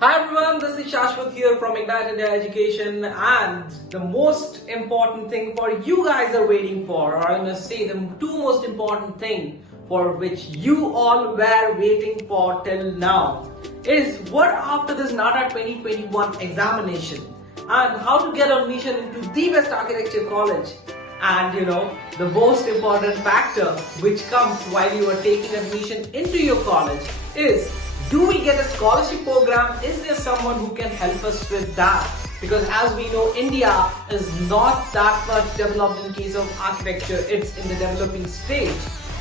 Hi everyone, this is Shashwat here from NID Education, and the most important thing for you guys are waiting for, or I must say the two most important thing for which you all were waiting for till now is what after this NATA 2021 examination and how to get admission into the best architecture college. And the most important factor which comes while you are taking admission into your college is, do we get a scholarship program? Is there someone who can help us with that? Because as we know, India is not that much developed in case of architecture. It's in the developing stage.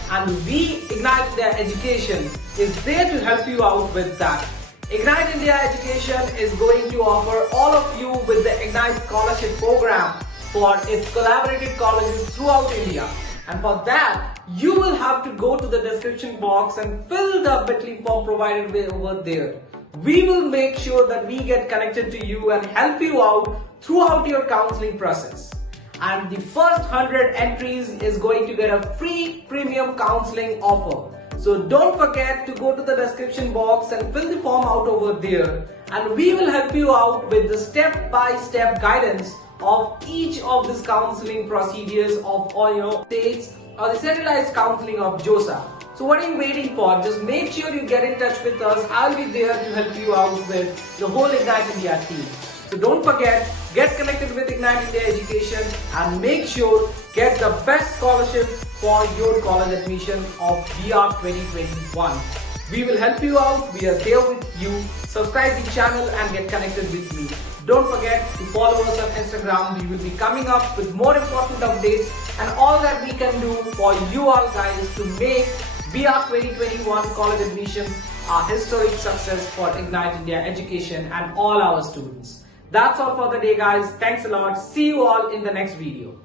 And we, Ignite India Education, is there to help you out with that. Ignite India Education is going to offer all of you with the Ignite Scholarship Program for its collaborated colleges throughout India. And for that, you will have to go to the description box and fill the bit.ly form provided over there. We will make sure that we get connected to you and help you out throughout your counseling process. And the first 100 entries is going to get a free premium counseling offer. So don't forget to go to the description box and fill the form out over there. And we will help you out with the step-by-step guidance of each of these counseling procedures of all states or the centralized counseling of JOSA. So what are you waiting for? Just make sure you get in touch with us. I'll be there to help you out with the whole Ignite India team. So don't forget, get connected with Ignite India Education and make sure get the best scholarship for your college admission of B.Arch 2021. We will help you out. We are there with you. Subscribe the channel and get connected with me. Don't forget to follow us on Instagram. We will be coming up with more important updates and all that we can do for you all guys to make B.Arch 2021 college admissions a historic success for Ignite India Education and all our students. That's all for the day, guys. Thanks a lot. See you all in the next video.